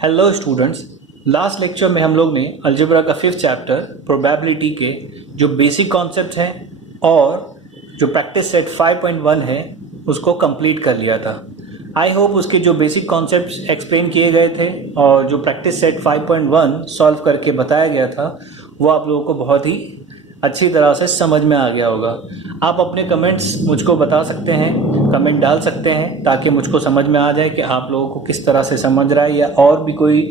Hello students. Last lecture में हम लोग ने अलजेब्रा का 5th चैप्टर प्रोबेबिलिटी के जो बेसिक कॉन्सेप्ट हैं और जो प्रैक्टिस सेट 5.1 है उसको कंप्लीट कर लिया था। आई होप उसके जो बेसिक कॉन्सेप्ट्स एक्सप्लेन किए गए थे और जो प्रैक्टिस सेट 5.1 सॉल्व करके बताया गया था वो आप लोगों को बहुत ही अच्छी तरह से समझ में आ गया होगा। आप अपने कमेंट्स मुझको बता सकते हैं, कमेंट डाल सकते हैं ताकि मुझको समझ में आ जाए कि आप लोगों को किस तरह से समझ रहा है या और भी कोई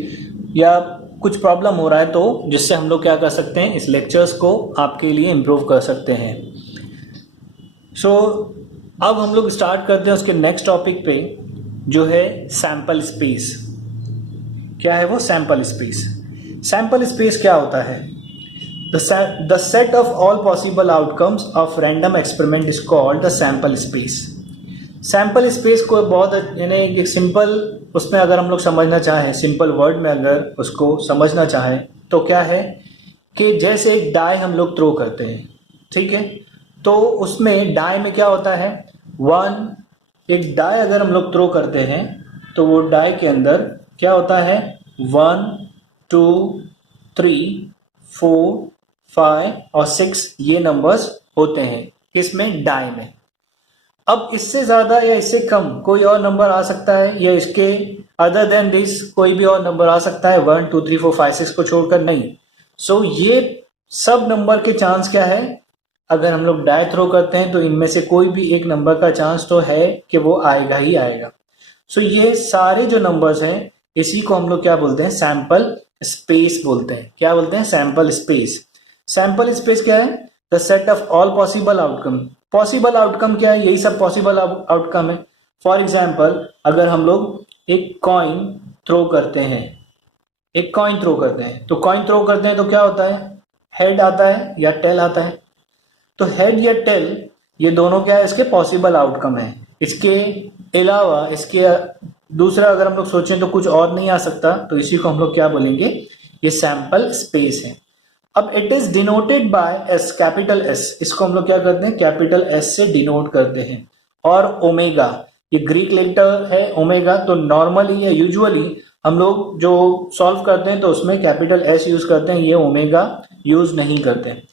या कुछ प्रॉब्लम हो रहा है, तो जिससे हम लोग क्या कर सकते हैं, इस लेक्चर्स को आपके लिए इम्प्रूव कर सकते हैं। सो अब हम लोग स्टार्ट करते हैं उसके नेक्स्ट टॉपिक पे, जो है सैंपल स्पेस। क्या है वो सैंपल स्पेस? सैंपल स्पेस क्या होता है? The set of all possible outcomes of random experiment is called the sample space. Sample space को बहुत यानी एक सिंपल, उसमें अगर हम लोग समझना चाहें, सिंपल वर्ड में अगर उसको समझना चाहें तो क्या है कि जैसे एक डाई हम लोग थ्रो करते हैं, ठीक है, तो उसमें डाई में क्या होता है, एक डाई अगर हम लोग थ्रो करते हैं तो वो डाई के अंदर क्या होता है, 1 2 3 4 5 और 6 ये नंबर्स होते हैं इसमें, डाई में। अब इससे ज्यादा या इससे कम कोई और नंबर आ सकता है, या इसके अदर देन दिस कोई भी और नंबर आ सकता है, 1 2 3 4 5 6 को छोड़कर नहीं। सो ये सब नंबर के चांस क्या है, अगर हम लोग डाई थ्रो करते हैं तो इनमें से कोई भी एक नंबर का चांस तो है कि वो आएगा ही आएगा। सो ये सारे जो नंबर्स हैं इसी को हम लोग क्या बोलते हैं, सैंपल स्पेस बोलते हैं। क्या बोलते हैं? Sample space. सैंपल स्पेस क्या है? The set of all possible outcome. Possible outcome क्या है? यही सब पॉसिबल आउटकम है। फॉर एग्जाम्पल, अगर हम लोग एक कॉइन थ्रो करते हैं, तो कॉइन थ्रो करते हैं तो क्या होता है, हेड आता है या टेल आता है। तो हेड या टेल ये दोनों क्या है, इसके पॉसिबल आउटकम है। इसके अलावा इसके दूसरा अगर हम लोग सोचें तो कुछ और नहीं आ सकता, तो इसी को हम लोग क्या बोलेंगे, ये सैंपल स्पेस है। अब it is denoted by S, capital S. इसको हम लोग क्या करते हैं, कैपिटल एस से डिनोट करते हैं। और ओमेगा, ये ग्रीक लेटर है ओमेगा, तो नॉर्मली या यूजुअली हम लोग जो सॉल्व करते हैं तो उसमें कैपिटल एस यूज करते हैं, ये ओमेगा यूज नहीं करते हैं।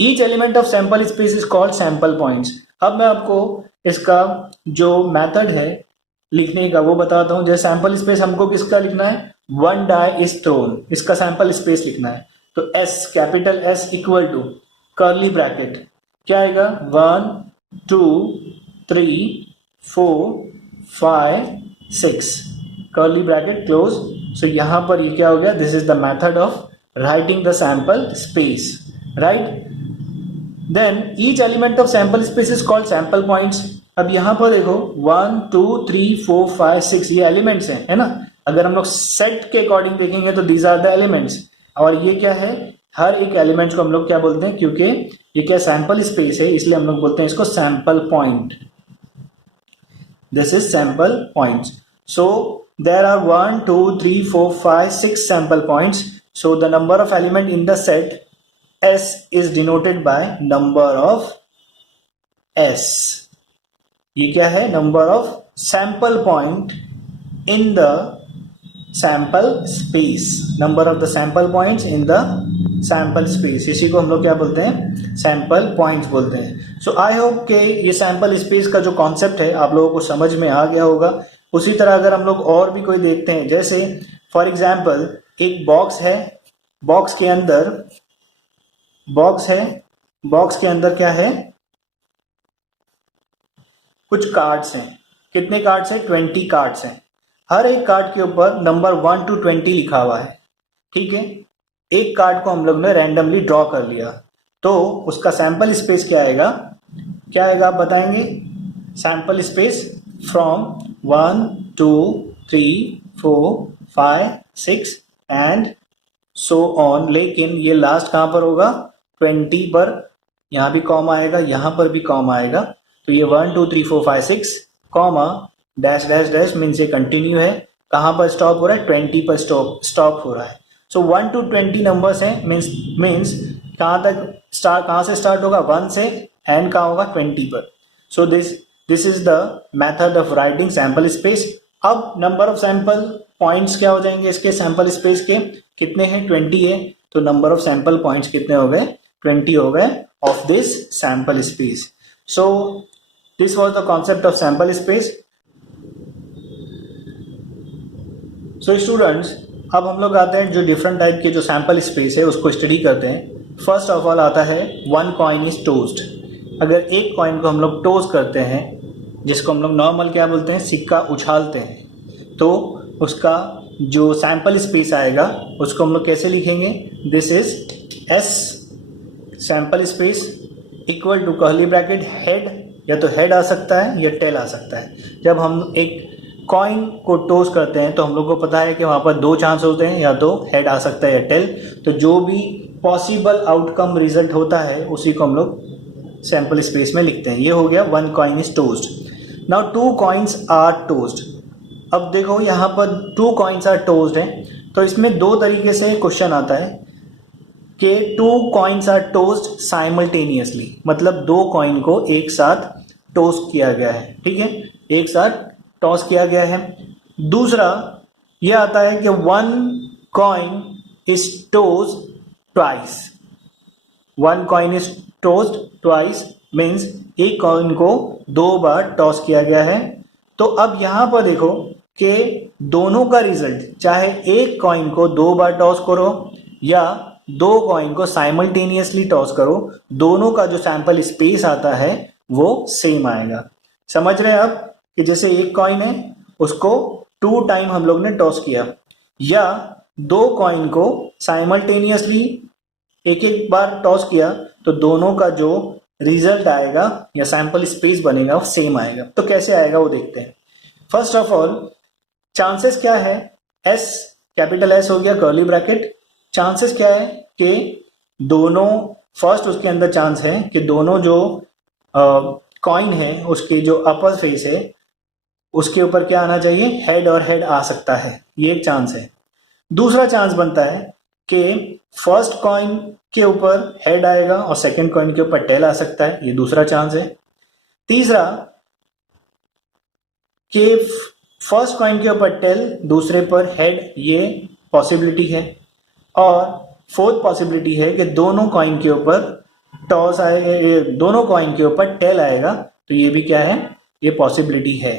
Each element of sample space is called sample points. अब मैं आपको इसका जो मेथड है लिखने का वो बताता हूं। जैसे सैंपल स्पेस हमको किसका लिखना है, वन डाई इज थ्रोन, इसका सैंपल स्पेस लिखना है। तो S, capital S equal to curly bracket, क्या आएगा, 1 2 3 4 5 6, कर्ली ब्रैकेट क्लोज। सो यहां पर ये क्या हो गया, this is the method of writing the sample space, right. Then each element of sample space is called sample points. अब यहां पर देखो 1 2 3 4 5 6 ये एलिमेंट्स हैं, है ना। अगर हम लोग सेट के अकॉर्डिंग देखेंगे तो दीज आर द एलिमेंट्स, और ये क्या है, हर एक एलिमेंट को हम लोग क्या बोलते हैं, क्योंकि ये क्या सैंपल स्पेस है इसलिए हम लोग बोलते हैं इसको sample point. This is sample points. So there are 1 2 3 4 5 6 sample points. So the number of element in the set S is denoted by number of S. ये क्या है, number of sample point in the sample space, number of the sample points in the sample space, इसी को हम लोग क्या बोलते हैं, सैंपल पॉइंट्स बोलते हैं। सो आई होप कि ये सैंपल स्पेस का जो कॉन्सेप्ट है आप लोगों को समझ में आ गया होगा। उसी तरह अगर हम लोग और भी कोई देखते हैं, जैसे फॉर एग्जाम्पल एक बॉक्स है, बॉक्स के अंदर क्या है, कुछ कार्ड्स हैं। कितने कार्ड्स हैं, 20 कार्ड्स हैं। हर एक कार्ड के ऊपर नंबर 1 to 20 लिखा हुआ है, ठीक है। एक कार्ड को हम लोग ने रैंडमली ड्रॉ कर लिया, तो उसका सैंपल स्पेस क्या आएगा, आप बताएंगे, sample space from 1 2 3 4 5 6 and so on. लेकिन ये लास्ट कहां पर होगा, 20 पर। यहां भी कॉमा आएगा, यहां पर भी कॉमा आएगा, तो ये 1 2 3 4 5 6 comma dash dash dash means ये कंटिन्यू है। कहां पर स्टॉप हो रहा है, 20 पर स्टॉप हो रहा है। सो 1 to 20 नंबर्स हैं, मीन्स कहां से स्टार्ट होगा, 1 से, एंड कहां होगा, 20 पर। सो this is the method of writing sample space. अब नंबर ऑफ सैंपल पॉइंट्स क्या हो जाएंगे इसके, सैंपल स्पेस के कितने हैं, 20 है, तो नंबर ऑफ सैंपल पॉइंट्स कितने हो गए, 20 हो गए of this sample space. So this was the concept of sample space. So students, अब हम लोग आते हैं जो डिफरेंट टाइप के जो सैंपल स्पेस है उसको स्टडी करते हैं. फर्स्ट ऑफ ऑल आता है वन कॉइन इज टोस्ड. अगर एक कॉइन को हम लोग टोस्ट करते हैं, जिसको हम लोग नॉर्मल क्या बोलते हैं, सिक्का उछालते हैं, तो उसका जो सैंपल स्पेस आएगा उसको हम लोग कैसे लिखेंगे, this is S sample space equal to curly bracket head, या तो हेड आ सकता है या टेल आ सकता है. जब हम एक कॉइन को टोस्ट करते हैं तो हम लोग को पता है कि वहाँ पर दो चांस होते हैं, या तो हेड आ सकता है या टेल. तो जो भी पॉसिबल आउटकम रिजल्ट होता है उसी को हम लोग सैंपल स्पेस में लिखते हैं. ये हो गया one coin is tossed. Now two coins are tossed. अब देखो यहाँ पर टू कॉइन्स आर टोस्ट है, तो इसमें दो तरीके से क्वेश्चन आता है कि two coins are tossed simultaneously, मतलब दो कॉइन को एक साथ टोस्ट किया गया है. ठीक है, एक साथ टॉस किया गया है. दूसरा ये आता है कि one coin is tossed twice. One coin is tossed twice means एक कॉइन को दो बार टॉस किया गया है. तो अब यहां पर देखो कि दोनों का रिजल्ट, चाहे एक कॉइन को दो बार टॉस करो या दो कॉइन को साइमल्टेनियसली टॉस करो, दोनों का जो सैंपल स्पेस आता है वो सेम आएगा. समझ रहे हैं आप कि जैसे एक कॉइन है उसको टू टाइम हम लोग ने टॉस किया, या दो कॉइन को साइमल्टेनियसली एक एक बार टॉस किया, तो दोनों का जो रिजल्ट आएगा या सैंपल स्पेस बनेगा वो सेम आएगा. तो कैसे आएगा वो देखते हैं. फर्स्ट ऑफ ऑल चांसेस क्या है, एस कैपिटल एस हो गया कर्ली ब्रैकेट. चांसेस क्या है कि दोनों, फर्स्ट उसके अंदर चांस है कि दोनों जो कॉइन है उसके जो अपर फेस है उसके ऊपर क्या आना चाहिए, हेड और हेड आ सकता है, ये एक चांस है. दूसरा चांस बनता है कि फर्स्ट कॉइन के ऊपर हेड आएगा और सेकंड कॉइन के ऊपर टेल आ सकता है, ये दूसरा चांस है. तीसरा कि फर्स्ट कॉइन के ऊपर टेल दूसरे पर हेड, ये पॉसिबिलिटी है. और फोर्थ पॉसिबिलिटी है कि दोनों कॉइन के ऊपर टॉस आए, दोनों कॉइन के ऊपर टेल आएगा, तो ये भी क्या है, ये पॉसिबिलिटी है.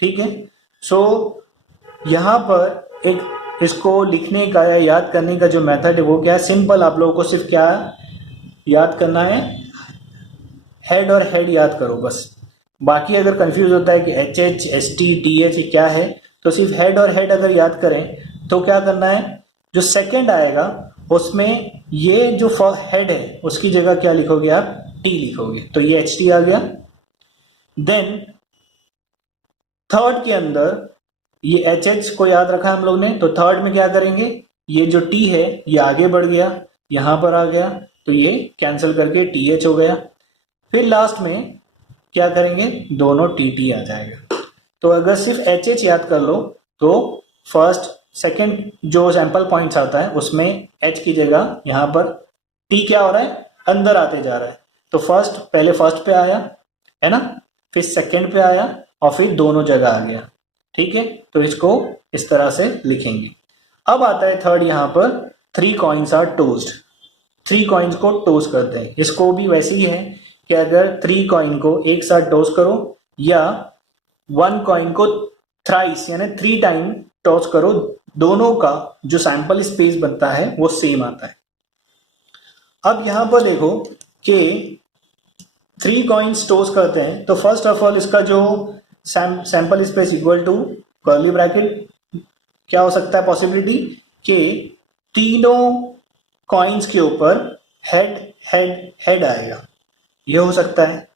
ठीक है. सो यहां पर एक इसको लिखने का या याद करने का जो मेथड है वो क्या है, सिंपल. आप लोगों को सिर्फ क्या याद करना है, हेड और हेड याद करो बस. बाकी अगर कंफ्यूज होता है कि H H S T T H क्या है, तो सिर्फ हेड और हेड अगर याद करें तो क्या करना है, जो सेकंड आएगा उसमें ये जो हेड है उसकी जगह क्या लिखोगे आप, टी लिखोगे, तो ये एच टी आ गया. देन थर्ड के अंदर ये एच एच को याद रखा हम लोग ने, तो थर्ड में क्या करेंगे, ये जो टी है ये आगे बढ़ गया, यहां पर आ गया, तो ये कैंसिल करके टी एच हो गया. फिर लास्ट में क्या करेंगे, दोनों टी टी आ जाएगा. तो अगर सिर्फ एच एच याद कर लो तो फर्स्ट सेकंड जो सैंपल पॉइंट्स आता है उसमें एच की जगह यहां पर टी क्या हो रहा है, अंदर आते जा रहा है. तो फर्स्ट पहले फर्स्ट पे आया है ना, फिर सेकंड पे आया और फिर दोनों जगह आ गया. ठीक है, तो इसको इस तरह से लिखेंगे. अब आता है थर्ड, यहां पर three coins are tossed. Three coins को टोस्ट करते हैं. इसको भी वैसे ही है कि अगर थ्री कॉइन को एक साथ टोस्ट करो या वन कॉइन को थ्राइस यानी थ्री टाइम टॉस करो, दोनों का जो सैंपल स्पेस बनता है वो सेम आता है. अब यहां पर देखो कि थ्री कॉइन्स टोस्ट करते हैं, तो फर्स्ट ऑफ ऑल इसका जो sample space equal to curly bracket क्या हो सकता है, पॉसिबिलिटी कि तीनों कॉइन्स के ऊपर हेड हेड हेड आएगा, ये हो सकता है.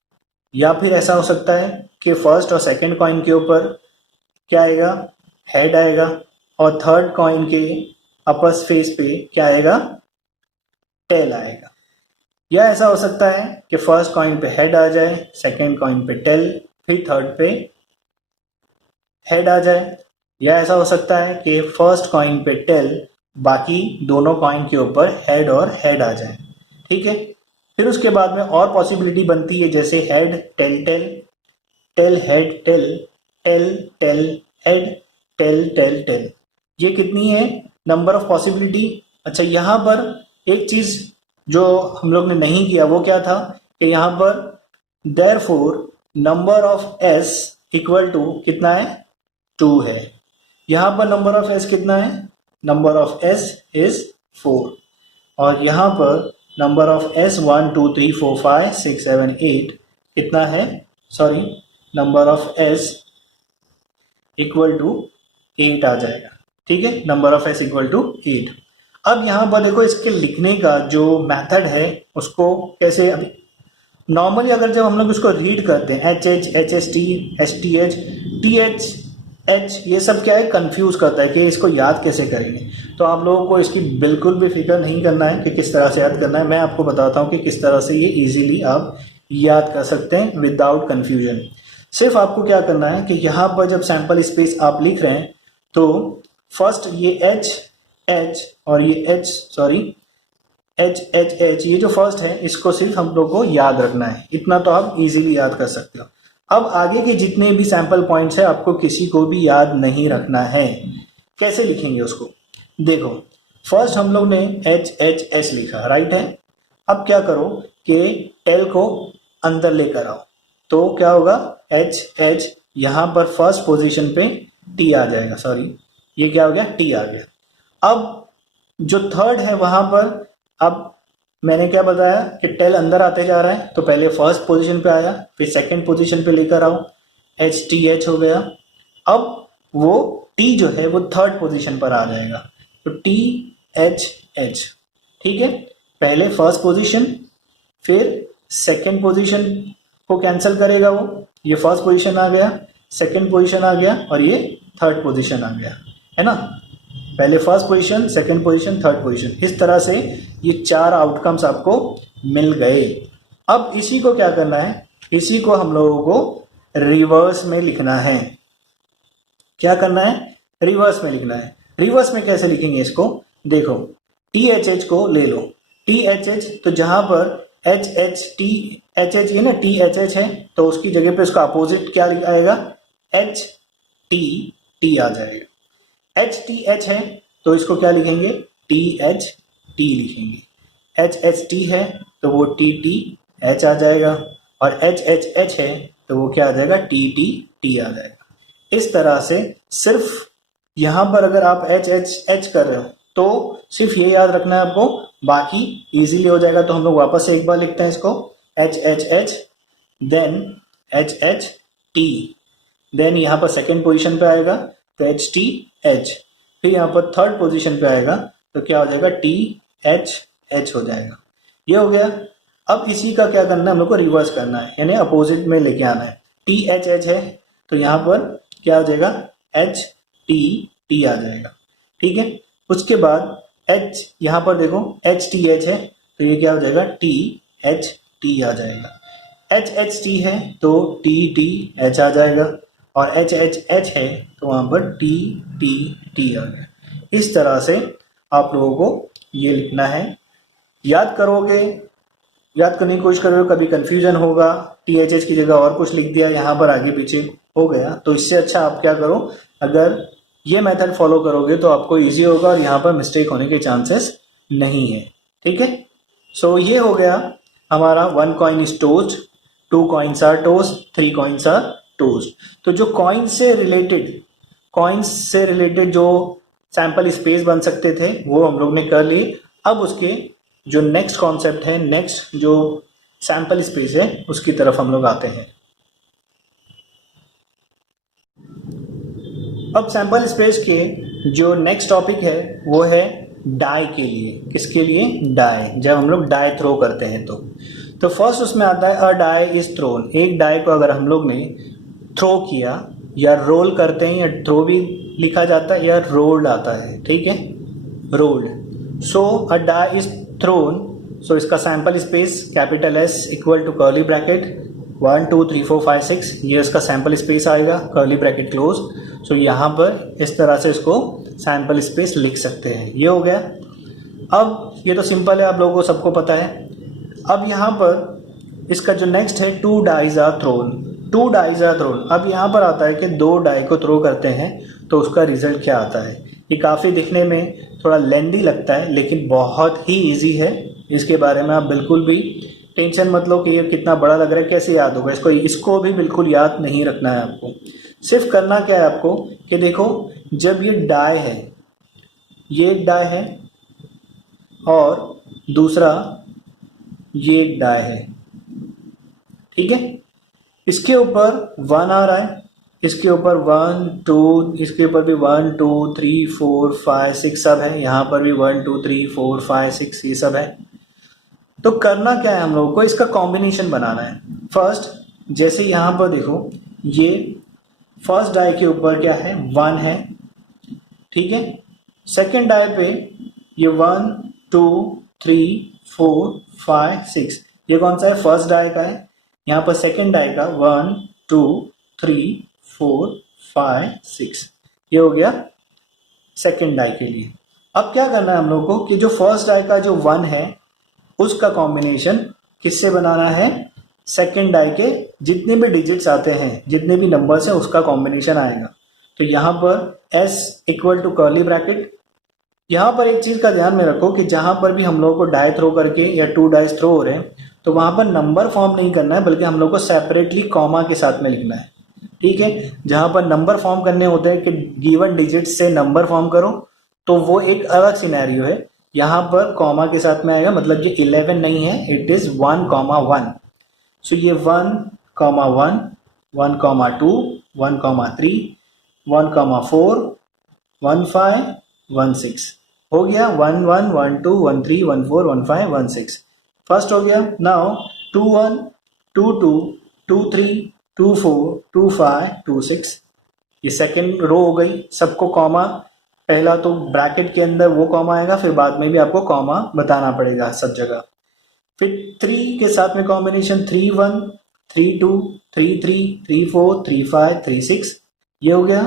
या फिर ऐसा हो सकता है कि फर्स्ट और सेकंड कॉइन के ऊपर क्या आएगा, हेड आएगा, और थर्ड कॉइन के अपर फेस पे क्या आएगा, टेल आएगा. या ऐसा हो सकता है कि फर्स्ट कॉइन पे हेड आ जाए, सेकंड कॉइन पे टेल, फिर थर्ड पे हेड आ जाए. या ऐसा हो सकता है कि फर्स्ट कॉइन पे टेल, बाकी दोनों कॉइन के ऊपर हेड और हेड आ जाए. ठीक है. फिर उसके बाद में और पॉसिबिलिटी बनती है, जैसे head tail tail, tail head tail, tail tail head tail tail tail, ये कितनी है नंबर ऑफ पॉसिबिलिटी। अच्छा यहाँ पर एक चीज जो हम लोग ने नहीं किया वो क्या था कि यहाँ पर therefore number of S equal to कितना है 2 है। यहाँ पर नंबर ऑफ एस कितना है, नंबर ऑफ एस इज 4 और यहाँ पर नंबर ऑफ एस 1 2 3 4 5 6 7 8 कितना है, sorry number of S equal to 8 आ जाएगा। ठीक है, number of S equal to 8। अब यहाँ पर देखो इसके लिखने का जो मेथड है उसको कैसे, अभी नॉर्मली अगर जब हम लोग इसको रीड करते हैं H H H S T S T H T H H, ये सब क्या है कंफ्यूज करता है कि इसको याद कैसे करेंगे। तो आप लोगों को इसकी बिल्कुल भी फिक्र नहीं करना है कि किस तरह से याद करना है, मैं आपको बताता हूँ कि किस तरह से ये इजीली आप याद कर सकते हैं विदाउट कंफ्यूजन। सिर्फ आपको क्या करना है कि यहाँ पर जब सैंपल स्पेस आप लिख रहे हैं तो फर्स्ट ये एच एच और ये H sorry H H H, ये जो फर्स्ट है इसको सिर्फ हम लोग को याद रखना है, इतना तो आप इजीली याद कर सकते हो। अब आगे के जितने भी सैंपल पॉइंट्स है आपको किसी को भी याद नहीं रखना है। कैसे लिखेंगे उसको, देखो फर्स्ट हम लोग ने एच एच एस लिखा, राइट है। अब क्या करो कि टेल को अंदर लेकर आओ, तो क्या होगा एच एच, यहां पर फर्स्ट पोजीशन पे टी आ जाएगा, सॉरी ये क्या हो गया टी आ गया। अब जो थर्ड है वहां पर, अब मैंने क्या बताया कि टेल अंदर आते जा रहा है तो पहले फर्स्ट पोजीशन पे आया, फिर सेकंड पोजीशन पे लेकर आओ, एच टी एच हो गया। अब वो टी जो है वो थर्ड पोजीशन पर आ जाएगा, तो टी एच एच। ठीक है, पहले फर्स्ट पोजीशन फिर सेकंड पोजीशन को कैंसिल करेगा वो, ये फर्स्ट पोजीशन आ गया, सेकंड पोजीशन आ गया और ये थर्ड पोजीशन आ गया, है ना। पहले first position, second position, third position, इस तरह से ये 4 आउटकम्स आपको मिल गए। अब इसी को क्या करना है, इसी को हम लोगों को रिवर्स में लिखना है। क्या करना है, रिवर्स में लिखना है। रिवर्स में कैसे लिखेंगे इसको, देखो टी एच एच को ले लो, टी एच एच, तो जहां पर H H T H H है ना, टी एच एच है तो उसकी जगह पे उसका अपोजिट क्या आएगा, एच टी टी आ जाएगा। एच टी एच है तो इसको क्या लिखेंगे, टी एच टी लिखेंगे। एच एच टी है तो वो टी टी एच आ जाएगा, और एच एच एच है तो वो क्या आ जाएगा, टी टी टी आ जाएगा। इस तरह से सिर्फ यहां पर अगर आप एच एच एच कर रहे हो तो सिर्फ ये याद रखना है आपको, बाकी इजीली हो जाएगा। तो हम लोग वापस से एक बार लिखते हैं इसको, H H H then H H T, then यहाँ पर सेकेंड पोजिशन पे आएगा तो एच टी एच, फिर यहाँ पर थर्ड पोजीशन पे आएगा तो क्या हो जाएगा, टी एच एच हो जाएगा। ये हो गया। अब इसी का क्या करना है, हम लोग को रिवर्स करना है, यानी अपोजिट में लेके आना है। टी एच एच है तो यहाँ पर क्या हो जाएगा, एच टी टी आ जाएगा। ठीक है, उसके बाद एच, यहाँ पर देखो एच टी एच है तो ये क्या हो जाएगा, टी एच टी आ जाएगा। एच एच टी है तो टी टी एच आ जाएगा, और एच एच एच है तो वहां पर टी टी टी आ गया। इस तरह से आप लोगों को ये लिखना है। याद करोगे, याद करने की कोशिश करोगे, कभी कंफ्यूजन होगा, टी एच एच की जगह और कुछ लिख दिया, यहाँ पर आगे पीछे हो गया, तो इससे अच्छा आप क्या करो, अगर ये मेथड फॉलो करोगे तो आपको इजी होगा और यहाँ पर मिस्टेक होने के चांसेस नहीं है। ठीक है, सो ये हो गया हमारा 1 coin is tossed, 2 coins are tossed, 3 coins are tossed. तो जो कॉइन से रिलेटेड जो सैंपल स्पेस बन सकते थे वो हम लोग ने कर लिए। अब उसके जो नेक्स्ट कॉन्सेप्ट है, नेक्स्ट जो सैंपल स्पेस है उसकी तरफ हम लोग आते हैं। अब सैंपल स्पेस के जो नेक्स्ट टॉपिक है वो है डाई के लिए। किसके लिए, डाई, जब हम लोग डाई थ्रो करते हैं तो फर्स्ट उसमें आता है अ डाई इज थ्रोन। एक डाई को अगर हम लोग ने थ्रो किया, या रोल करते हैं, या थ्रो भी लिखा जाता है या रोल्ड आता है, ठीक है, rolled. So a die is thrown, so इसका sample space capital S equal to curly bracket 1 2 3 4 5 6, ये इसका सैंपल स्पेस आएगा, कर्ली ब्रैकेट क्लोज। सो यहाँ पर इस तरह से इसको सैंपल स्पेस लिख सकते हैं। ये हो गया। अब ये तो सिंपल है, आप लोगों को सबको पता है। अब यहाँ पर इसका जो नेक्स्ट है 2 dice are thrown. 2 dice are thrown. अब यहाँ पर आता है कि 2 डाई को थ्रो करते हैं तो उसका रिजल्ट क्या आता है। ये काफ़ी दिखने में थोड़ा लेंदी लगता है लेकिन बहुत ही ईजी है। इसके बारे में आप बिल्कुल भी टेंशन मत लो कि ये कितना बड़ा लग रहा है, कैसे याद होगा। इसको भी बिल्कुल याद नहीं रखना है आपको। सिर्फ करना क्या है आपको कि देखो, जब ये डाई है, ये एक डाई है और दूसरा ये एक डाई है, ठीक है। इसके ऊपर 1 आ रहा है, इसके ऊपर 1 2, इसके ऊपर भी 1 2 3 4 5 6 सब है, यहाँ पर भी 1 2 3 4 5 6 ये सब है। तो करना क्या है, हम लोगों को इसका कॉम्बिनेशन बनाना है। फर्स्ट, जैसे यहाँ पर देखो, ये फर्स्ट डाई के ऊपर क्या है, 1 है, ठीक है। सेकेंड डाई पे ये 1 2 3 4 5 6, ये कौन सा है, फर्स्ट डाई का है। यहाँ पर सेकेंड डाई का 1 2 3 4 5 6, ये हो गया सेकेंड डाई के लिए। अब क्या करना है हम लोग को कि जो फर्स्ट डाई का जो 1 है उसका कॉम्बिनेशन किससे बनाना है, सेकेंड डाई के जितने भी डिजिट्स आते हैं, जितने भी नंबर्स हैं उसका कॉम्बिनेशन आएगा। तो यहाँ पर s equal to curly bracket. यहाँ पर एक चीज का ध्यान में रखो कि जहां पर भी हम लोग को डाई थ्रो करके या 2 डाइस थ्रो हो रहे हैं तो वहां पर नंबर फॉर्म नहीं करना है, बल्कि हम लोग को सेपरेटली कॉमा के साथ में लिखना है, ठीक है। जहां पर नंबर फॉर्म करने होते हैं कि गिवन डिजिट से नंबर फॉर्म करो, तो वो एक अलग सिनेरियो है। यहाँ पर कॉमा के साथ में आएगा, मतलब ये 11 नहीं है, इट इज 1 कॉमा 1। सो ये 1 कॉमा 1 1 कॉमा 2 1 कॉमा 3 1 कॉमा 4 1 5 1 6 हो गया। 1 1 1 2 1 3 1 4 1 5 1 6 फर्स्ट हो गया। नाउ 2 1 2 2 2 3 2 4 2 5 2 6, ये सेकेंड रो हो गई। सबको कॉमा, पहला तो ब्रैकेट के अंदर वो कॉमा आएगा, फिर बाद में भी आपको कॉमा बताना पड़ेगा सब जगह। फिर 3 के साथ में कॉम्बिनेशन 3 1 3 2 3 3 3 4 3 5 3 6, ये हो गया।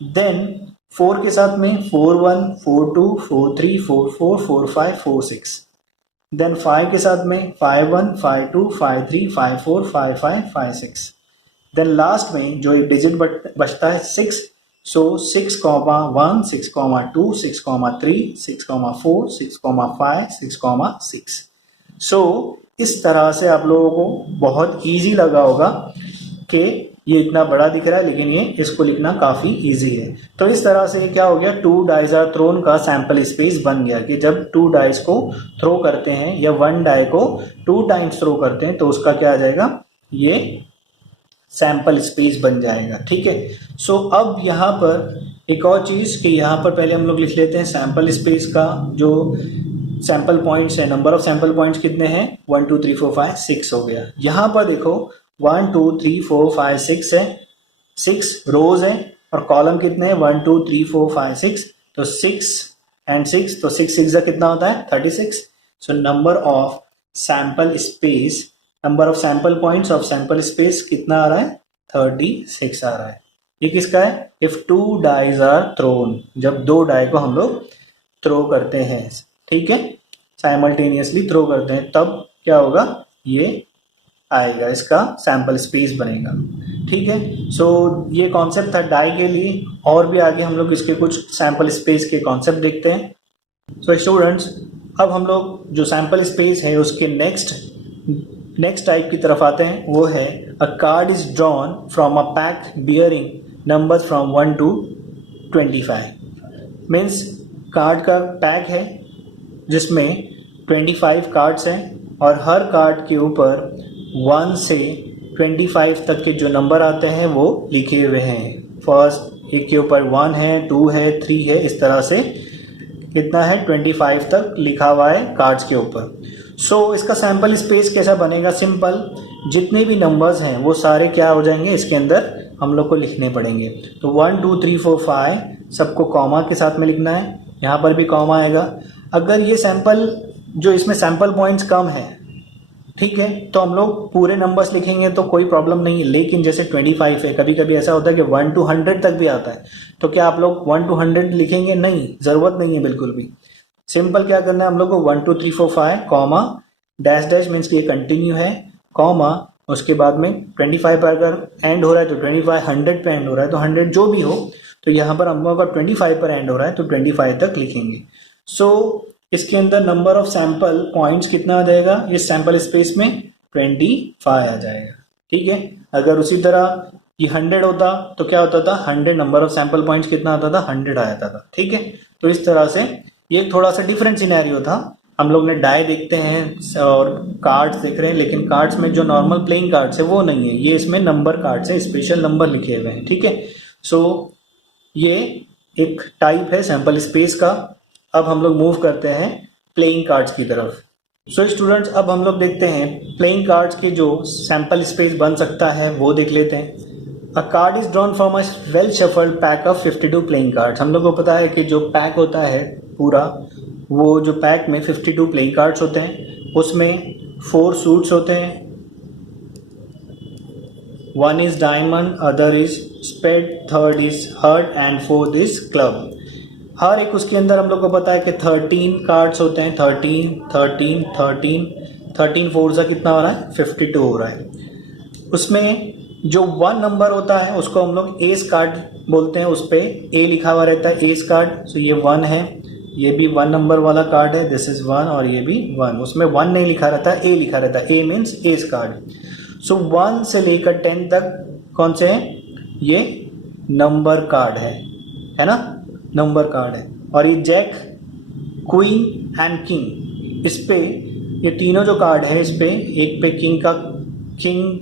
देन 4 के साथ में 4 1 4 2 4 3 4 4 4 5 4 6। देन 5 के साथ में 5 1 5 2 5 3 5 4 5 5 5 6। देन लास्ट में जो एक डिजिट बचता है 6, सो 6 comma 1 6 comma 2 6 comma 3 6 comma 4 6 comma 5 6 comma 6। सो इस तरह से आप लोगों को बहुत इजी लगा होगा कि ये इतना बड़ा दिख रहा है लेकिन ये इसको लिखना काफी इजी है। तो इस तरह से क्या हो गया, 2 डाइज आर थ्रोन का सैंपल स्पेस बन गया कि जब 2 डाइज को थ्रो करते हैं या 1 डाई को 2 टाइम्स थ्रो करते हैं तो उसका क्या आ जाएगा, ये सैंपल स्पेस बन जाएगा, ठीक है। सो अब यहाँ पर एक और चीज कि यहाँ पर पहले हम लोग लिख लेते हैं सैंपल स्पेस का जो सैंपल पॉइंट्स है, नंबर ऑफ सैंपल पॉइंट्स कितने हैं, 1 2 3 4 5 6 हो गया। यहाँ पर देखो 1 2 3 4 5 6 है, 6 रोज है और कॉलम कितने हैं 1 2 3 4 5 6, तो 6 एंड 6, तो 6 6 कितना होता है 36। सो number of sample space, number of sample points of sample space कितना आ रहा है 36 आ रहा है। ये किसका है, इफ 2 डाइज आर थ्रोन, जब 2 डाई को हम लोग थ्रो करते हैं, ठीक है, साइमल्टेनियसली थ्रो करते हैं, तब क्या होगा, ये आएगा, इसका सैंपल स्पेस बनेगा, ठीक है। सो ये कॉन्सेप्ट था डाई के लिए, और भी आगे हम लोग इसके कुछ सैंपल स्पेस के कॉन्सेप्ट देखते हैं। सो स्टूडेंट्स, अब हम लोग जो सैंपल स्पेस है उसके नेक्स्ट टाइप की तरफ आते हैं, वो है अ card is drawn from a pack bearing numbers from 1 to 25। Means card का पैक है जिसमें 25 कार्ड्स हैं और हर कार्ड के ऊपर 1 से 25 तक के जो नंबर आते हैं वो लिखे हुए हैं। फर्स्ट एक के ऊपर 1 है, 2 है, 3 है, इस तरह से कितना है 25 तक लिखा हुआ है कार्ड्स के ऊपर। सो इसका सैंपल स्पेस कैसा बनेगा, सिंपल, जितने भी नंबर्स हैं वो सारे क्या हो जाएंगे, इसके अंदर हम लोग को लिखने पड़ेंगे। तो 1 2 3 4 5 सबको कॉमा के साथ में लिखना है, यहाँ पर भी कॉमा आएगा। अगर ये सैंपल जो इसमें सैंपल पॉइंट्स कम है, ठीक है, तो हम लोग पूरे नंबर्स लिखेंगे तो कोई प्रॉब्लम नहीं है। लेकिन जैसे 25 है, कभी कभी ऐसा होता है कि 1 to 100 तक भी आता है, तो क्या आप लोग 1 to 100 लिखेंगे, नहीं, जरूरत नहीं है बिल्कुल भी। सिंपल क्या करना है हम लोग को 1 2 3 4 5 कॉमा डैश डैश मीन्स कि ये कंटिन्यू है, कॉमा उसके बाद में 25 पर अगर एंड हो रहा है तो 25 100 पे एंड हो रहा है तो 100 जो भी हो, तो यहाँ पर हम लोग का 25 पर एंड हो रहा है तो 25 तक लिखेंगे। सो इसके अंदर नंबर ऑफ सैंपल पॉइंट्स कितना आ जाएगा इस सैंपल स्पेस में, 25 आ जाएगा। ठीक है, अगर उसी तरह ये 100 होता तो क्या होता था, 100 नंबर ऑफ सैंपल पॉइंट्स कितना आता था, 100 आ जाता था। ठीक है, तो इस तरह से ये थोड़ा सा डिफरेंट सिनेरियो था। हम लोग ने डाई देखते हैं और कार्ड्स देख रहे हैं, लेकिन कार्ड्स में जो नॉर्मल प्लेइंग कार्ड्स है वो नहीं है, ये इसमें नंबर कार्ड्स है, स्पेशल नंबर लिखे हुए हैं। ठीक है, सो ये एक टाइप है सैंपल स्पेस का। अब हम लोग मूव करते हैं प्लेइंग कार्ड्स की तरफ। सो स्टूडेंट्स, अब हम लोग देखते हैं प्लेइंग कार्ड्स की जो सैंपल स्पेस बन सकता है वो देख लेते हैं। अ card is drawn from a well shuffled pack of 52 playing cards. हम लोग को पता है कि जो पैक होता है पूरा, वो जो पैक में 52 प्लेइंग कार्ड्स होते हैं, उसमें 4 सूट्स होते हैं, 1 is diamond, other is spade, third is heart and fourth is club. हर एक उसके अंदर हम लोग को पता है कि 13 कार्ड्स होते हैं, 13 13 13 13 फोर सा कितना हो रहा है, 52 हो रहा है। उसमें जो 1 नंबर होता है उसको हम लोग एस कार्ड बोलते हैं, उस पर ए लिखा हुआ रहता है, एस कार्ड। सो ये 1 है, ये भी 1 नंबर वाला कार्ड है, दिस इज 1, और ये भी 1। उसमें 1 नहीं लिखा रहता, ए लिखा रहता है, ए मीन्स एस कार्ड। सो 1 से लेकर 10 तक कौन से हैं, ये नंबर कार्ड है ना, नंबर कार्ड है। और ये जैक, क्वीन एंड किंग, इस पे ये तीनों जो कार्ड है, इस पे एक पे किंग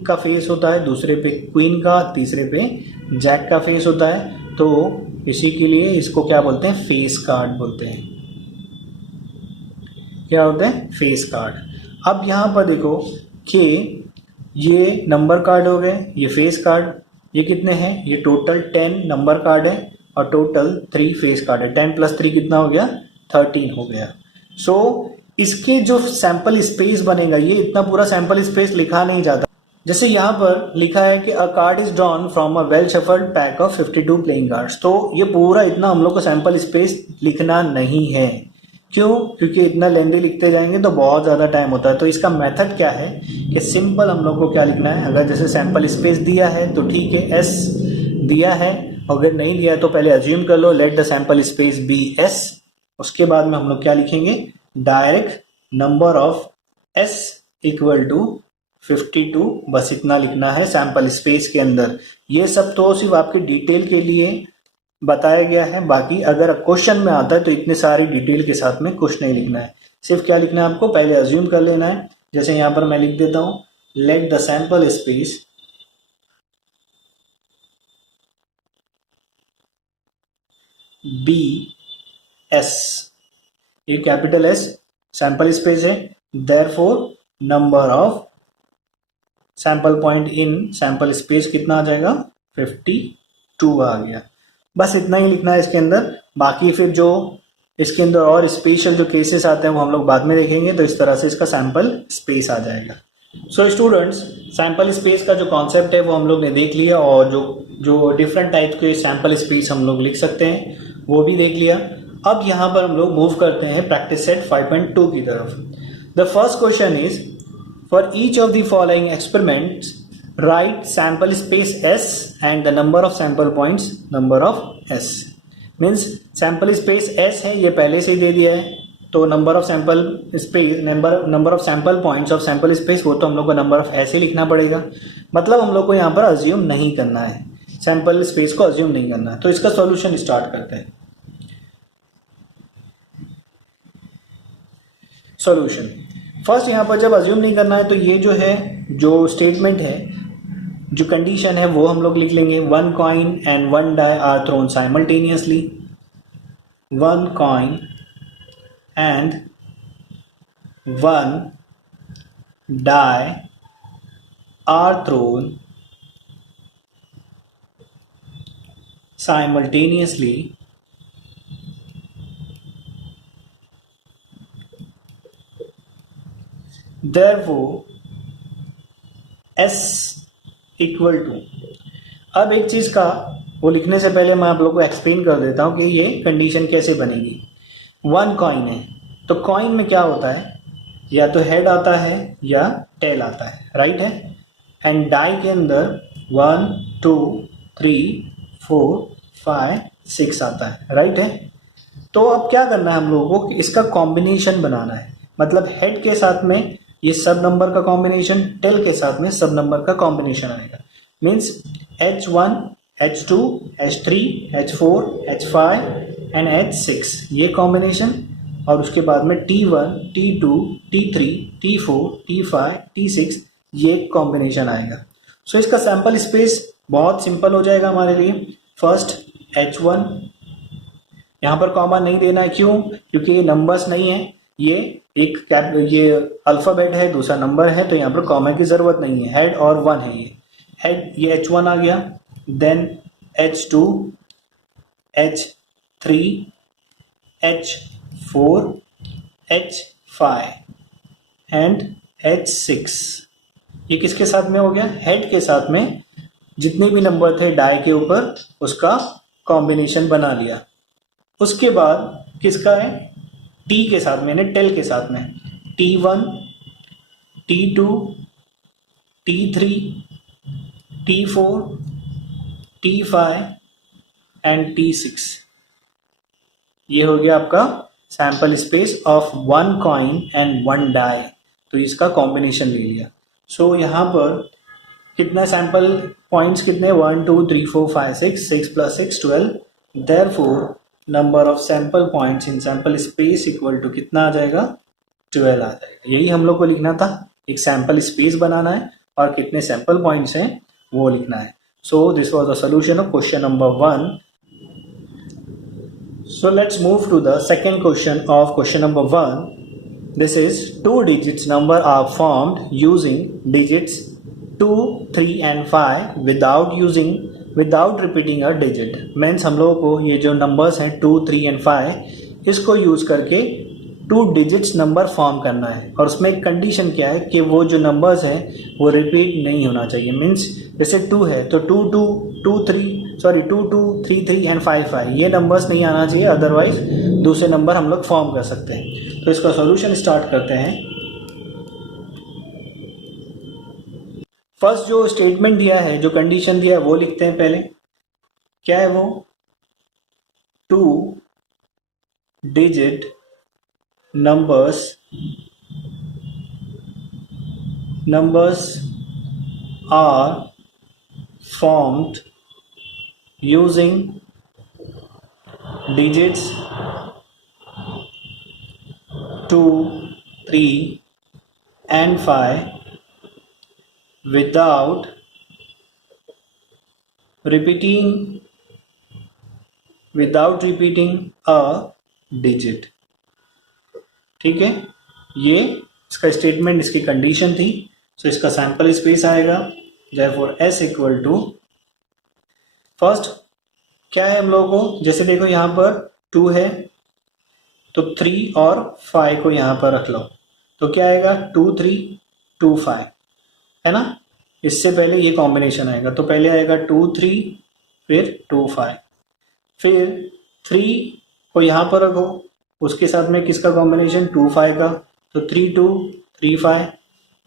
का फेस होता है, दूसरे पे क्वीन का, तीसरे पे जैक का फेस होता है। तो इसी के लिए इसको क्या बोलते हैं, फेस कार्ड बोलते हैं। क्या बोलते हैं, फेस कार्ड। अब यहाँ पर देखो कि ये नंबर कार्ड हो गए, ये फेस कार्ड, ये कितने हैं, ये टोटल 10 नंबर कार्ड है और टोटल 3 फेस कार्ड है। 10 + 3 कितना हो गया, 13 हो गया। सो इसके जो सैंपल स्पेस बनेगा, ये इतना पूरा सैंपल स्पेस लिखा नहीं जाता। जैसे यहाँ पर लिखा है कि अ card is drawn from a well shuffled pack of 52 playing cards, तो ये पूरा इतना हम लोग को सैंपल स्पेस लिखना नहीं है। क्यों, क्योंकि इतना लेंदी लिखते जाएंगे तो बहुत ज़्यादा टाइम होता है। तो इसका मेथड क्या है कि सिंपल हम लोग को क्या लिखना है, अगर जैसे सैंपल स्पेस दिया है तो ठीक है, एस दिया है, अगर नहीं दिया है तो पहले अज्यूम कर लो, let the sample space be S. उसके बाद में हम लोग क्या लिखेंगे, direct number of S equal to 52, बस इतना लिखना है सैंपल स्पेस के अंदर। ये सब तो सिर्फ आपके डिटेल के लिए बताया गया है, बाकी अगर क्वेश्चन में आता है तो इतने सारी डिटेल के साथ में कुछ नहीं लिखना है। सिर्फ क्या लिखना है आपको, पहले अज्यूम कर लेना है। जैसे यहां पर मैं लिख देता हूं, let the sample space be S, ये कैपिटल एस सैंपल स्पेस है, therefore number of sample point in sample space कितना आ जाएगा, 52 आ गया। बस इतना ही लिखना है इसके अंदर। बाकी फिर जो इसके अंदर और स्पेशल जो केसेस आते हैं वो हम लोग बाद में देखेंगे। तो इस तरह से इसका सैंपल स्पेस आ जाएगा। सो स्टूडेंट्स, सैंपल स्पेस का जो कॉन्सेप्ट है वो हम लोग ने देख लिया, और जो डिफरेंट टाइप के सैंपल स्पेस हम लोग लिख सकते हैं वो भी देख लिया। अब यहाँ पर हम लोग मूव करते हैं प्रैक्टिस सेट 5.2 की तरफ। The first question is, for each of the following experiments write sample space S and the number of sample points, number of S means sample space S है, ये पहले से ही दे दिया है, तो number of sample space, number of sample points of sample space वो तो हम लोग को number of S ही लिखना पड़ेगा। मतलब हम लोग को यहाँ पर assume नहीं करना है, sample space को assume नहीं करना है। तो इसका solution start करते हैं। Solution फर्स्ट, यहाँ पर जब अज्यूम नहीं करना है तो ये जो है, जो स्टेटमेंट है, जो कंडीशन है वो हम लोग लिख लेंगे। 1 coin and 1 die are thrown simultaneously. 1 coin and 1 die are thrown simultaneously therefore S equal to, अब एक चीज का वो लिखने से पहले मैं आप लोग को एक्सप्लेन कर देता हूं कि ये कंडीशन कैसे बनेगी। 1 कॉइन है तो कॉइन में क्या होता है, या तो हेड आता है या टेल आता है, राइट है। एंड डाई के अंदर 1 2 3 4 5 6 आता है, राइट है। तो अब क्या करना है हम लोगों को, इसका कॉम्बिनेशन बनाना है। मतलब हेड के साथ में ये सब नंबर का कॉम्बिनेशन, टेल के साथ में सब नंबर का कॉम्बिनेशन आएगा। Means H1 H2 H3 H4 H5 and H6 ये कॉम्बिनेशन, और उसके बाद में T1 T2 T3 T4 T5 T6 ये कॉम्बिनेशन आएगा। सो इसका सैंपल स्पेस बहुत सिंपल हो जाएगा हमारे लिए। फर्स्ट H1, यहाँ पर कॉमा नहीं देना है, क्यों? क्योंकि ये नंबर्स नहीं है, ये ये अल्फाबेट है, दूसरा नंबर है, तो यहाँ पर कॉमा की जरूरत नहीं है। हेड और 1 है, ये हेड, ये H1 आ गया। Then H2 H3 H4 H5 and H6। ये किसके साथ में हो गया? हेड के साथ में जितने भी नंबर थे डाई के ऊपर उसका कॉम्बिनेशन बना लिया। उसके बाद किसका है? टी के साथ में, टेल के साथ में T1 T2 T3 T4 T5 and T6। ये हो गया आपका sample space of 1 coin and 1 die. तो इसका कॉम्बिनेशन ले लिया। सो यहाँ पर कितना सैंपल पॉइंट्स कितने? 1 2 3 4 5 6, 6 plus 6 12। Therefore number of sample points in sample space equal to कितना आ जाएगा? 12 आ जाएगा। यही हम लोग को लिखना था, एक सैंपल स्पेस बनाना है और कितने सैंपल पॉइंट्स हैं वो लिखना है। So this was the solution of question number 1। So let's move to the second question of question number 1. This is 2 digits number are formed using digits 2, 3 and 5 without repeating a digit. Means हम लोगों को ये जो numbers हैं 2, 3 and 5 इसको use करके 2 digits number form करना है, और उसमें एक कंडीशन क्या है कि वो जो नंबर्स हैं वो रिपीट नहीं होना चाहिए। मीन्स जैसे 2 है तो 2 2 2 2 3 3 एंड 5 5 ये नंबर्स नहीं आना चाहिए, अदरवाइज दूसरे नंबर हम लोग फॉर्म कर सकते हैं। तो इसका सॉल्यूशन स्टार्ट करते हैं। फर्स्ट जो स्टेटमेंट दिया है, जो कंडीशन दिया है वो लिखते हैं पहले। क्या है वो? 2 digit numbers are formed using digits 2, 3 and 5 without repeating a digit। ठीक है, ये इसका स्टेटमेंट, इसकी कंडीशन थी। सो इसका सैंपल स्पेस आएगा, therefore S equal to first क्या है हम लोगों को, जैसे देखो यहाँ पर 2 है तो 3 और 5 को यहाँ पर रख लो, तो क्या आएगा 2 3 2 5, है ना। इससे पहले ये कॉम्बिनेशन आएगा, तो पहले आएगा 2 3 फिर 2 5, फिर 3 को यहाँ पर रखो, उसके साथ में किसका कॉम्बिनेशन 2 5 का, तो 3 2 3 5।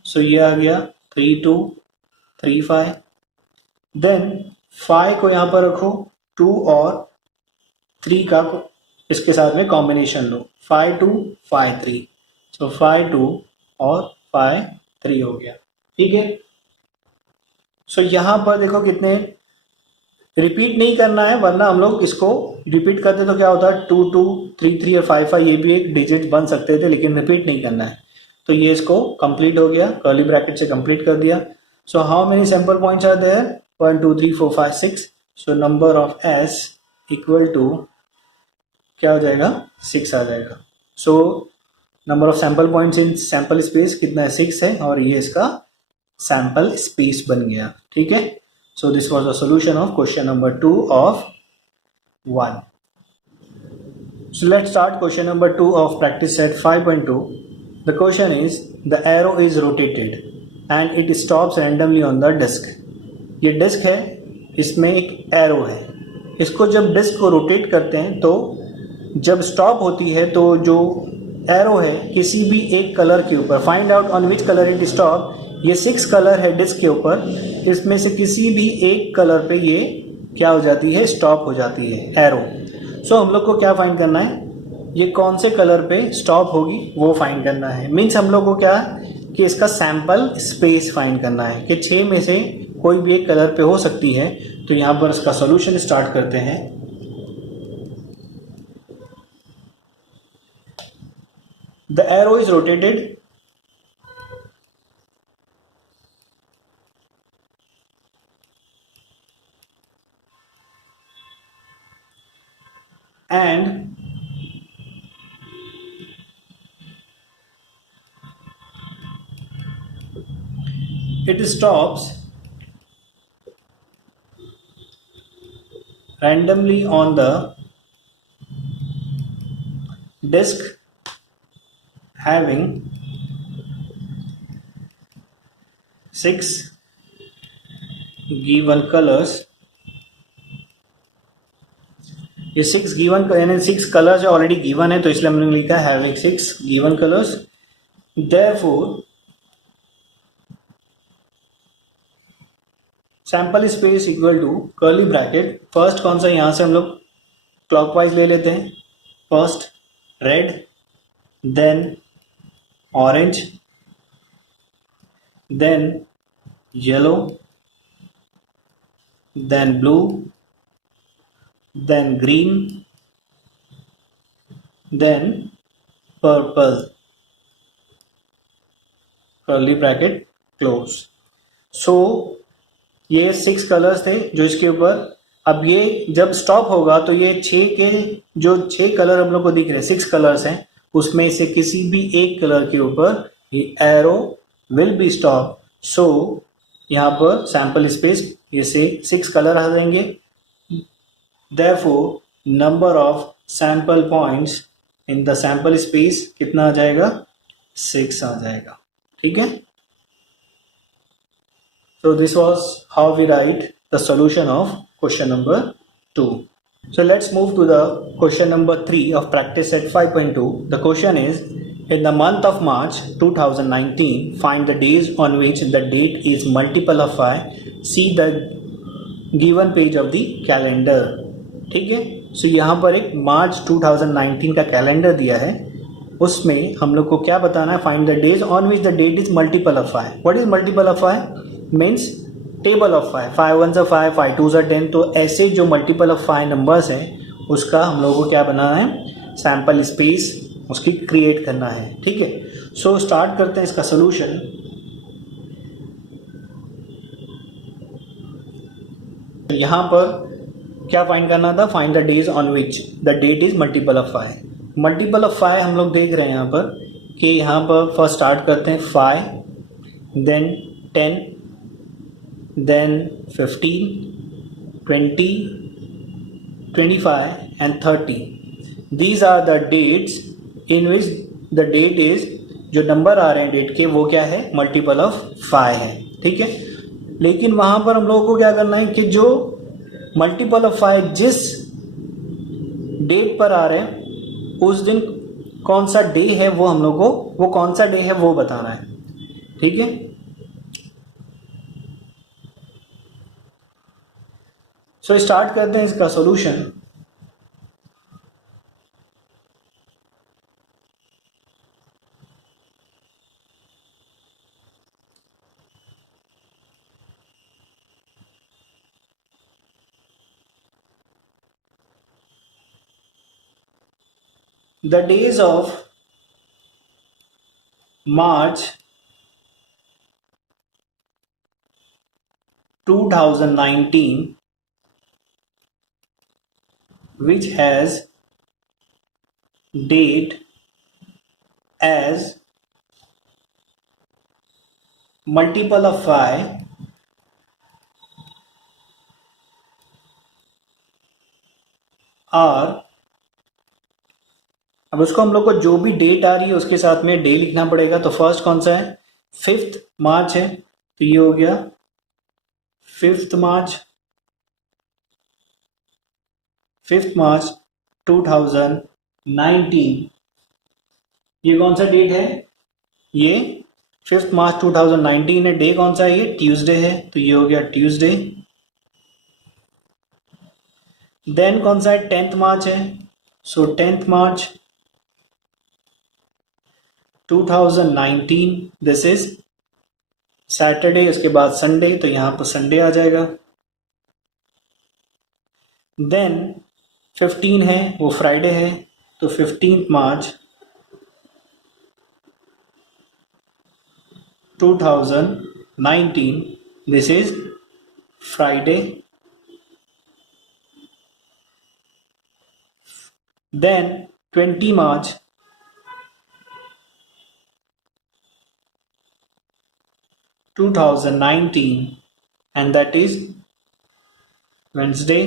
सो ये आ गया 3 2 3 5। देन 5 को यहाँ पर रखो, 2 और 3 का इसके साथ में कॉम्बिनेशन लो, 5 2 5 3। सो 5 2 और 5 3 हो गया। ठीक है, सो यहाँ पर देखो कितने, रिपीट नहीं करना है, वरना हम लोग इसको रिपीट करते तो क्या होता है 2 2 3 3 और 5 5 ये भी एक डिजिट बन सकते थे, लेकिन रिपीट नहीं करना है। तो ये इसको कंप्लीट हो गया, कर्ली ब्रैकेट से कंप्लीट कर दिया। So how many sample points are there? 1 2 3 4 5 6। So number of S equal to क्या हो जाएगा? 6 आ जाएगा। So number of sample points in sample space कितना है? 6 है, और ये इसका सैंपल स्पेस बन गया। ठीक है, so this was the solution of question number 2 of 1. So let's start question number 2 of practice set 5.2. The question is, the arrow is rotated and it stops randomly on the disk. ये disc है, इसमें एक arrow है, इसको जब disc को rotate करते हैं तो जब स्टॉप होती है तो जो एरो है किसी भी एक कलर के ऊपर, find out on which colour it stop, ये 6 कलर है डिस्क के ऊपर, इसमें से किसी भी एक कलर पे ये क्या हो जाती है, स्टॉप हो जाती है एरो। सो हम लोग को क्या फाइंड करना है, ये कौन से कलर पे स्टॉप होगी वो फाइंड करना है। मीन्स हम लोग को क्या कि इसका सैंपल स्पेस फाइंड करना है कि 6 में से कोई भी एक कलर पे हो सकती है। तो यहां पर इसका सॉल्यूशन स्टार्ट करते हैं। The arrow is rotated and it stops randomly on the disk having 6 given colors। ये 6 गिवन यानी 6 कलर्स ऑलरेडी गिवन है, तो इसलिए हमने लिखा है having 6 given colours. Therefore sample space equal to curly bracket, first कौन सा, यहां से हम लोग क्लॉकवाइज ले लेते हैं। First red, then orange, then yellow, then blue, then green, then purple, curly bracket close। so ये 6 कलर्स थे जो इसके ऊपर, अब ये जब स्टॉप होगा तो ये 6 के जो 6 कलर हम लोग को दिख रहे हैं, 6 कलर्स हैं, उसमें से किसी भी एक कलर के ऊपर ये एरो विल बी स्टॉप। सो यहाँ पर सैंपल स्पेस ये से 6 कलर आ जाएंगे। Therefore, number of sample points in the sample space कितना आ जाएगा, 6 आ जाएगा। ठीक है। So this was how we write the solution of question number 2. So let's move to the question number 3 of practice set 5.2. The question is, in the month of March 2019, find the days on which the date is multiple of 5. See the given page of the calendar. ठीक है। सो यहाँ पर एक मार्च 2019 का calendar दिया है, उसमें हम लोग को क्या बताना है, find the days on which the date is multiple of 5। What is multiple of 5? Means table of 5, 5 1 से 5, 5 2 से 10। तो ऐसे जो मल्टीपल ऑफ 5 नंबर्स हैं उसका हम लोग को क्या बनाना है, सैंपल स्पेस उसकी क्रिएट करना है। ठीक है। सो स्टार्ट करते हैं इसका सोल्यूशन। यहाँ पर क्या फाइंड करना था, find the days on which the date is multiple of 5। Multiple of 5 हम लोग देख रहे हैं यहाँ पर कि यहाँ पर फर्स्ट स्टार्ट करते हैं 5, then 10, then 15, 20, 25 and 30। These are the dates in which the date is, जो नंबर आ रहे हैं डेट के वो क्या है, मल्टीपल ऑफ 5 है। ठीक है। लेकिन वहां पर हम लोगों को क्या करना है कि जो मल्टीपल ऑफ 5 जिस डेट पर आ रहे हैं उस दिन कौन सा डे है वो हम लोग को, वो कौन सा डे है वो बताना है। ठीक है। सो स्टार्ट करते हैं इसका solution. The days of March 2019 which has date as multiple of 5 are, अब उसको हम लोग को जो भी डेट आ रही है उसके साथ में डे लिखना पड़ेगा। तो फर्स्ट कौन सा है, 5 मार्च है, तो ये हो गया 5 मार्च, 5 मार्च 2019। ये कौन सा डेट है, ये 5 मार्च 2019 है, डे कौन सा है, ये ट्यूसडे है, तो ये हो गया ट्यूसडे। देन कौन सा है, 10th मार्च है, सो 10th March 2019, this is Saturday, उसके बाद संडे, तो यहां पर संडे आ जाएगा। देन 15 है, वो फ्राइडे है, तो 15th March 2019, this is Friday. Then 20 March 2019, and that is Wednesday.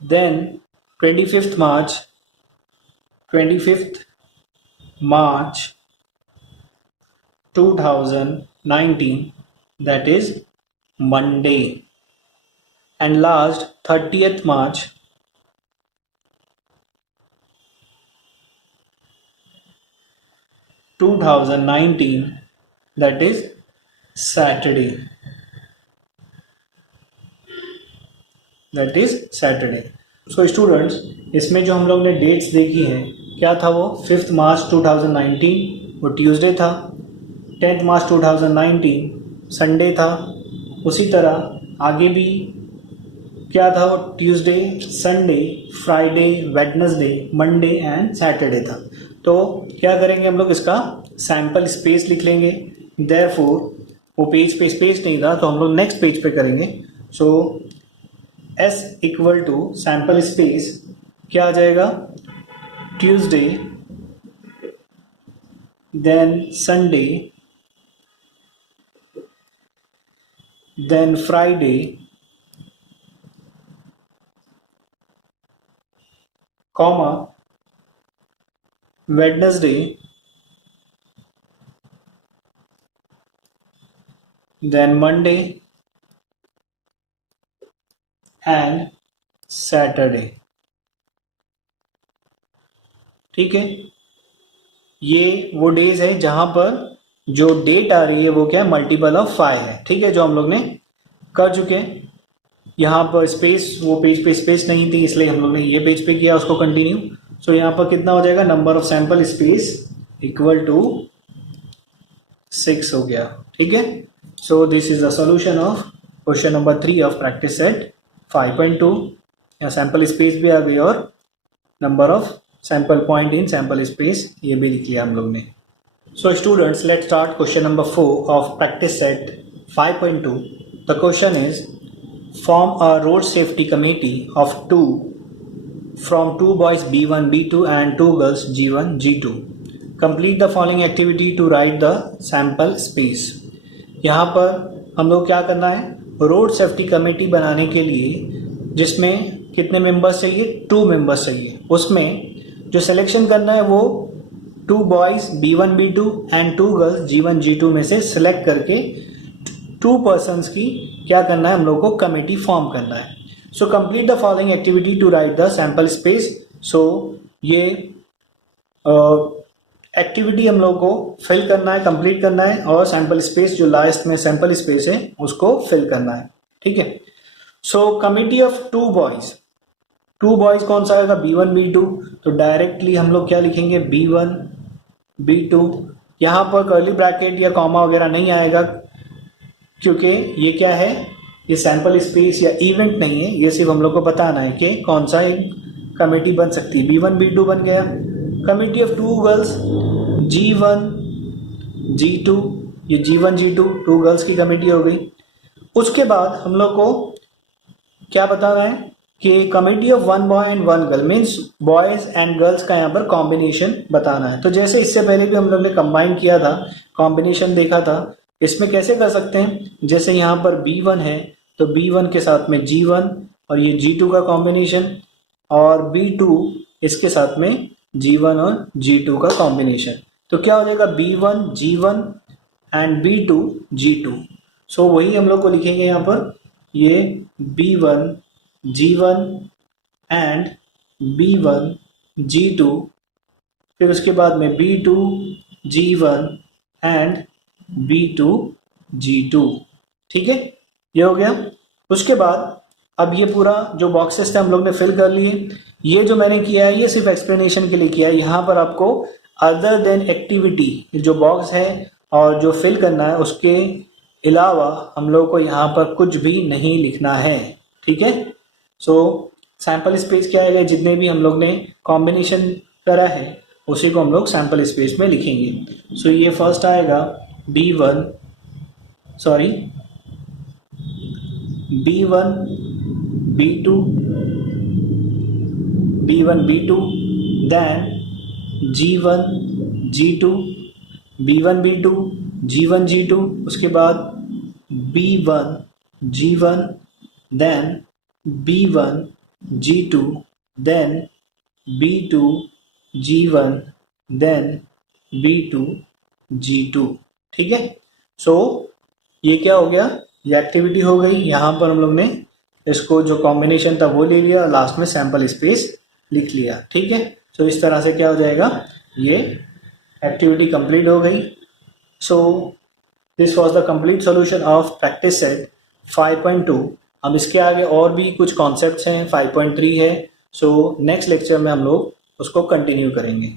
Then 25th March 2019, that is Monday. And last 30th March 2019, that is Saturday. That is Saturday. So students, इसमें जो हम लोग ने dates देखी हैं, क्या था वो, 5 मार्च 2019 वो ट्यूसडे था, 10 मार्च 2019 संडे था, उसी तरह आगे भी क्या था वो, Tuesday, Sunday, Friday, Wednesday, Monday and Saturday था। तो क्या करेंगे हम लोग, इसका सैम्पल स्पेस लिख लेंगे। देयरफॉर वो पेज पे स्पेस नहीं था, तो हम लोग नेक्स्ट पेज पे करेंगे। So S equal to sample space क्या आ जाएगा, Tuesday, then Sunday, then Friday, comma, Wednesday, then Monday and Saturday. ठीक है, ये वो डेज है जहां पर जो डेट आ रही है वो क्या है, मल्टीपल ऑफ 5 है। ठीक है, जो हम लोग ने कर चुके हैं। यहाँ पर स्पेस, वो पेज पे स्पेस नहीं थी, इसलिए हम लोग ने ये पेज पे किया उसको कंटिन्यू। सो यहाँ पर कितना हो जाएगा, number of sample space equal to 6 हो गया। ठीक है, so this is the solution of question number 3 of practice set 5.2। यहाँ सैंपल स्पेस भी आ गई और number of sample point in sample space ये भी लिख लिया हम लोग ने। So students, let's start question number 4 of practice set 5.2। The question is form a road safety committee of 2 from 2 boys B1 B2 and 2 girls G1 G2. Complete the following activity to write the sample space. यहाँ पर हम लोग क्या करना है, road safety committee बनाने के लिए, जिसमें कितने मेंबर्स चाहिए, 2 मेंबर्स चाहिए। उसमें जो सिलेक्शन करना है वो 2 boys B1 B2 and 2 girls G1 G2 में से सिलेक्ट करके 2 पर्सन्स की क्या करना है, हम लोग को कमेटी फॉर्म करना है। So complete the following activity to write the sample space. So ये एक्टिविटी हम लोग को फिल करना है, कंप्लीट करना है, और सैंपल स्पेस जो लास्ट में सैंपल स्पेस है उसको फिल करना है। ठीक है, सो कमिटी ऑफ 2 बॉयज, 2 बॉयज कौन सा आएगा, B1 B2, तो डायरेक्टली हम लोग क्या लिखेंगे, B1 B2। यहाँ पर कर्ली ब्रैकेट या कॉमा वगैरह नहीं आएगा, क्योंकि ये क्या है, ये सैंपल स्पेस या इवेंट नहीं है, ये सिर्फ हम लोग को बताना है कि कौन सा एक कमेटी बन सकती है। B1 B2 बन गया। Committee of 2 girls G1 G2, ये G1 G2 2 गर्ल्स की कमेटी हो गई। उसके बाद हम लोग को क्या बताना है कि committee of 1 boy and 1 girl, means boys and girls का यहाँ पर कॉम्बिनेशन बताना है। तो जैसे इससे पहले भी हम लोग ने कंबाइन किया था, कॉम्बिनेशन देखा था, इसमें कैसे कर सकते हैं, जैसे यहाँ पर B1 है तो B1 के साथ में G1 और ये G2 का कॉम्बिनेशन, और B2 इसके साथ में G1 और G2 का कॉम्बिनेशन। तो क्या हो जाएगा, B1 G1 and B2 G2। सो वही हम लोग को लिखेंगे यहाँ पर, ये B1 G1 and B1 G2 फिर उसके बाद में B2 G1 and B2 G2। ठीक है, ये हो गया। उसके बाद अब ये पूरा जो बॉक्सेस थे हम लोग ने फिल कर लिए। ये जो मैंने किया है ये सिर्फ एक्सप्लेनेशन के लिए किया है। यहाँ पर आपको अदर देन एक्टिविटी जो बॉक्स है और जो फिल करना है उसके अलावा हम लोग को यहाँ पर कुछ भी नहीं लिखना है। ठीक है, सो सैम्पल स्पेस क्या आएगा, जितने भी हम लोग ने कॉम्बिनेशन करा है उसी को हम लोग सैम्पल स्पेस में लिखेंगे। सो ये फर्स्ट आएगा B1 B2 B2 then G1 G2 B1 B2 G1 G2, उसके बाद B1 G1 then B1 G2 then B2 G1 then B2 G2। ठीक है, सो ये क्या हो गया, ये एक्टिविटी हो गई। यहाँ पर हम लोग ने इसको जो कॉम्बिनेशन था वो ले लिया और लास्ट में सैम्पल स्पेस लिख लिया। ठीक है, सो इस तरह से क्या हो जाएगा, ये एक्टिविटी कंप्लीट हो गई। So this was the complete solution of practice set 5.2। हम इसके आगे और भी कुछ कॉन्सेप्ट्स हैं, 5.3 है। सो नेक्स्ट लेक्चर में हम लोग उसको कंटिन्यू करेंगे।